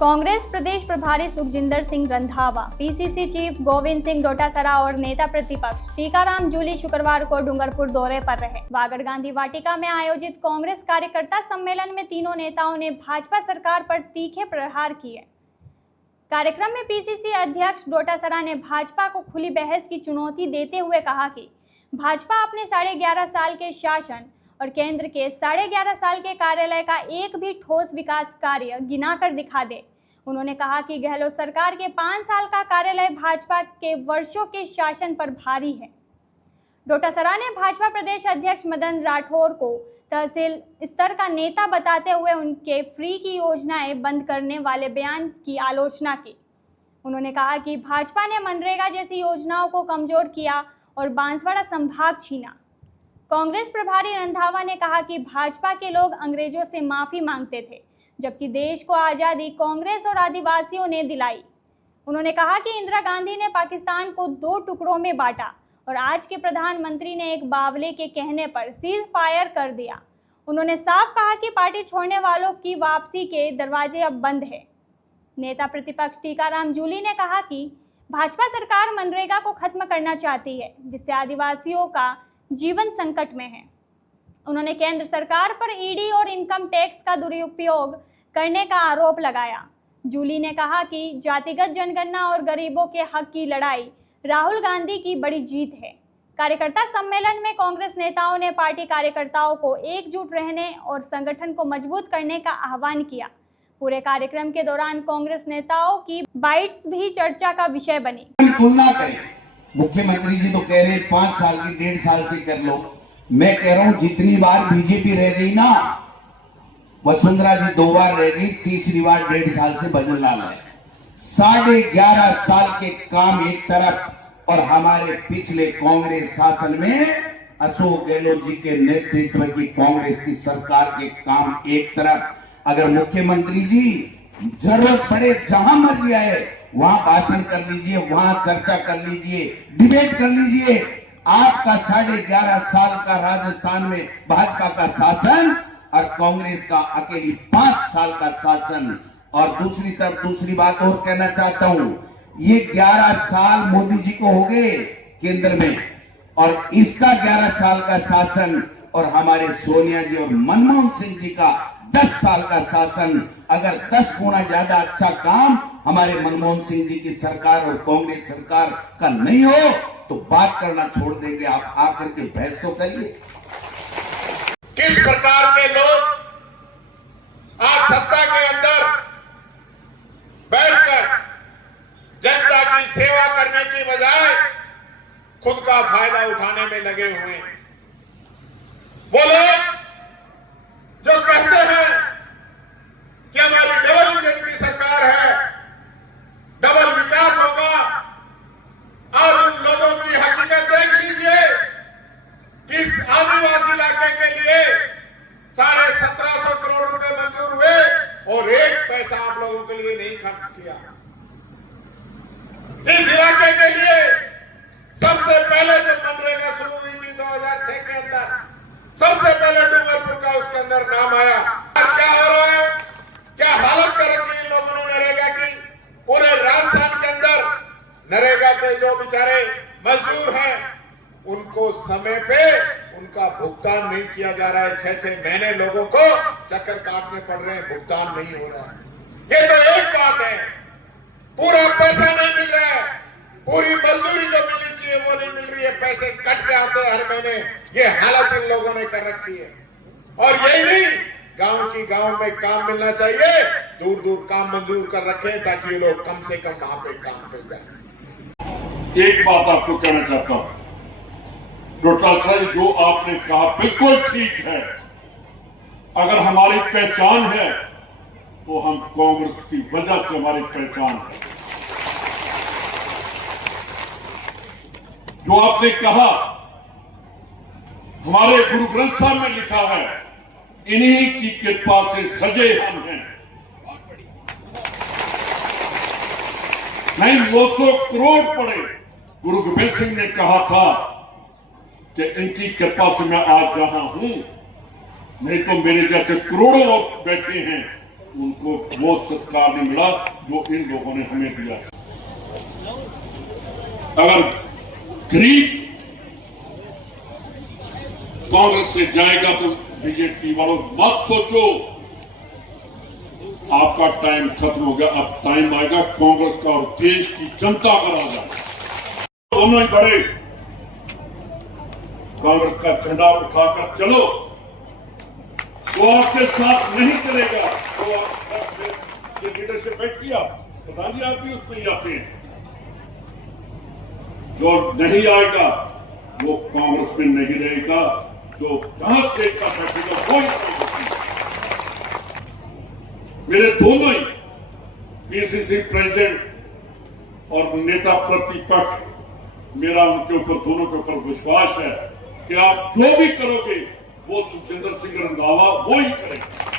कांग्रेस प्रदेश प्रभारी Sukhjinder Singh Randhawa, PCC chief Govind Singh Dotasra और नेता प्रतिपक्ष टीकाराम जूली शुक्रवार को डूंगरपुर दौरे पर रहे। वागड़ गांधी वाटिका में आयोजित कांग्रेस कार्यकर्ता सम्मेलन में तीनों नेताओं ने भाजपा सरकार पर तीखे प्रहार किए। कार्यक्रम में पीसीसी अध्यक्ष डोटासरा ने भाजपा को खुली बहस की चुनौती देते हुए कहा कि भाजपा अपने 11.5 साल के शासन और केंद्र के 11.5 साल के कार्यालय का एक भी ठोस विकास कार्य गिनाकर दिखा दे। उन्होंने कहा कि गहलोत सरकार के 5 साल का कार्यालय भाजपा के वर्षों के शासन पर भारी है। डोटासरा ने भाजपा प्रदेश अध्यक्ष मदन राठौर को तहसील स्तर का नेता बताते हुए उनके फ्री की योजनाएं बंद करने वाले बयान की आलोचना की। उन्होंने कहा कि भाजपा ने मनरेगा जैसी योजनाओं को कमजोर किया और बांसवाड़ा संभाग छीना। कांग्रेस प्रभारी रंधावा ने कहा कि भाजपा के लोग अंग्रेजों से माफी मांगते थे, जबकि देश को आज़ादी कांग्रेस और आदिवासियों ने दिलाई। उन्होंने कहा कि इंदिरा गांधी ने पाकिस्तान को 2 टुकड़ों में बांटा और आज के प्रधानमंत्री ने एक बावले के कहने पर सीज फायर कर दिया। उन्होंने साफ कहा कि पार्टी छोड़ने वालों की वापसी के दरवाजे अब बंद है। नेता प्रतिपक्ष टीकाराम जूली ने कहा कि भाजपा सरकार मनरेगा को खत्म करना चाहती है, जिससे आदिवासियों का जीवन संकट में है। उन्होंने केंद्र सरकार पर ईडी और इनकम टैक्स का दुरुपयोग करने का आरोप लगाया। जूली ने कहा कि जातिगत जनगणना और गरीबों के हक की लड़ाई राहुल गांधी की बड़ी जीत है। कार्यकर्ता सम्मेलन में कांग्रेस नेताओं ने पार्टी कार्यकर्ताओं को एकजुट रहने और संगठन को मजबूत करने का आह्वान किया। पूरे कार्यक्रम के दौरान कांग्रेस नेताओं की बाइट्स भी चर्चा का विषय बनी। तुलना करें, मुख्यमंत्री जी तो कह रहे 5 साल की 1.5 साल से कर लो। मैं कह रहा हूं जितनी बार बीजेपी रह गई ना, वसुंधरा जी 2 बार रह गई, तीसरी बार 1.5 साल से भजन लाल है। 11.5 साल के काम एक तरफ और हमारे पिछले कांग्रेस शासन में अशोक गहलोत जी के नेतृत्व की कांग्रेस की सरकार के काम एक तरफ। अगर मुख्यमंत्री जी जरूरत पड़े जहां मर्जी आए वहां भाषण कर लीजिए, वहां चर्चा कर लीजिए, डिबेट कर लीजिए। आपका 11.5 साल का राजस्थान में भाजपा का शासन और कांग्रेस का अकेली 5 साल का शासन। और दूसरी तरफ दूसरी बात और कहना चाहता हूं, ये 11 साल मोदी जी को हो गए केंद्र में और इसका 11 साल का शासन और हमारे सोनिया जी और मनमोहन सिंह जी का 10 साल का शासन। अगर 10 गुना ज्यादा अच्छा काम हमारे मनमोहन सिंह जी की सरकार और कांग्रेस सरकार का नहीं हो तो बात करना छोड़ देंगे। आप आकर के बहस तो करिए। किस प्रकार के लोग आज सत्ता के अंदर बैठकर जनता की सेवा करने की बजाय खुद का फायदा उठाने में लगे हुए हैं। वो लोग जो कहते हैं कि हमारी डबल इंजन की सरकार है, डबल विकास होगा, और उन लोगों की हकीकत देख लीजिए कि इस आदिवासी इलाके के लिए 1750 करोड़ रुपए मंजूर हुए और 1 पैसा आप लोगों के लिए नहीं खर्च किया। इस इलाके के लिए सबसे पहले जब मनरेगा शुरू हुई थी 2006 के अंदर, सबसे पहले डूंगरपुर का उसके अंदर नाम आया। आज क्या हो रहा है, क्या हालत कर रखी इन लोगों ने नरेगा की। पूरे राजस्थान के अंदर नरेगा के जो बेचारे मजदूर हैं उनको समय पे उनका भुगतान नहीं किया जा रहा है। 6-6 महीने लोगों को चक्कर काटने पड़ रहे हैं, भुगतान नहीं हो रहा है। ये तो एक बात है, पूरा पैसा नहीं मिल रहा है, पूरी मजदूरी जो मिलनी चाहिए वो नहीं मिल रही है, पैसे कट के आते हैं हर महीने। ये हालत इन लोगों ने कर रखी है। और यही नहीं, गांव में काम मिलना चाहिए, दूर दूर काम मंजूर कर रखे ताकि ये लोग कम से कम वहां पे काम पे जाए। एक बात आपको कहना चाहता हूं, डोटासरा जी जो आपने कहा बिल्कुल ठीक है। अगर हमारी पहचान है तो हम कांग्रेस की वजह से हमारी पहचान है। जो आपने कहा, हमारे गुरु ग्रंथ साहब में लिखा है, इन्हीं की कृपा से सजे हम हैं। नहीं 200 करोड़ पड़े। गुरु गोविंद सिंह ने कहा था कि इनकी कृपा से मैं आज जहां हूं, नहीं तो मेरे जैसे करोड़ों लोग बैठे हैं उनको वो सत्कार नहीं मिला जो इन लोगों ने हमें दिया। अगर गरीब कांग्रेस से जाएगा तो बीजेपी वालों मत सोचो आपका टाइम खत्म हो गया। अब टाइम आएगा कांग्रेस का और देश की जनता का आ जाएगा। दोनों ही बड़े कांग्रेस का झंडा उठाकर चलो, वो आपके साथ नहीं चलेगा। तो आपके लीडरशिप बैठ किया प्रधान जी, आप भी उसमें ही आते हैं। जो नहीं आएगा वो कांग्रेस में नहीं रहेगा, जो जहां स्टेट का बैठेगा वो ही कांग्रेस में। मेरे दोनों ही पीसीसी प्रेसिडेंट और नेता प्रतिपक्ष, मेरा उनके ऊपर दोनों के ऊपर विश्वास है कि आप जो भी करोगे वो सुखजिंदर सिंह रंधावा वो ही करेंगे।